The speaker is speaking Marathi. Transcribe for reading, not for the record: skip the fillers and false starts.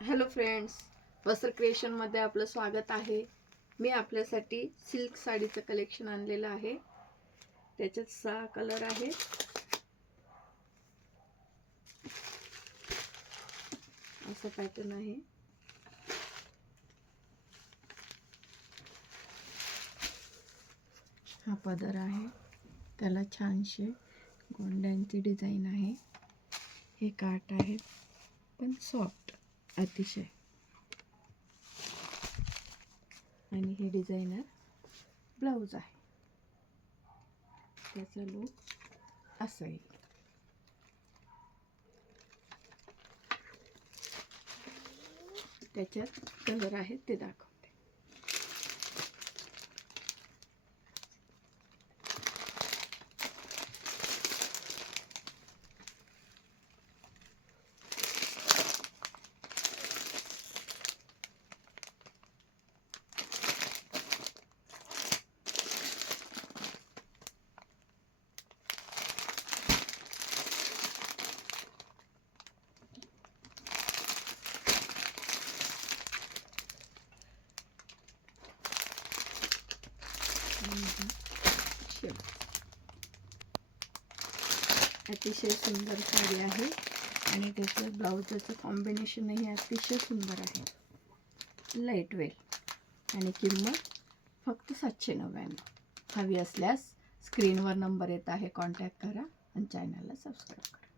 हॅलो फ्रेंड्स, वस्त्र क्रिएशनमध्ये आपलं स्वागत आहे. मी आपल्यासाठी सिल्क साडीचं कलेक्शन आणलेलं आहे. त्याच्यात 6 कलर आहेत. असं पॅटर्न आहे. हा पदर आहे, त्याला छानशी गोंड्यांची डिझाईन आहे. हे काठ आहेत पण सॉफ्ट अतिशय, आणि हे डिझायनर ब्लाउज आहे. त्याचा लुक असा आहे. त्याच्यात कलर आहेत ते दाखवते. अतिशय सुंदर साडी आहे आणि त्याचं ब्लाउजचं कॉम्बिनेशनही अतिशय सुंदर आहे. लाईट वेट आणि किंमत फक्त 799. हवी असल्यास स्क्रीनवर नंबर येत आहे, कॉन्टॅक्ट करा आणि चॅनलला सबस्क्राईब करा.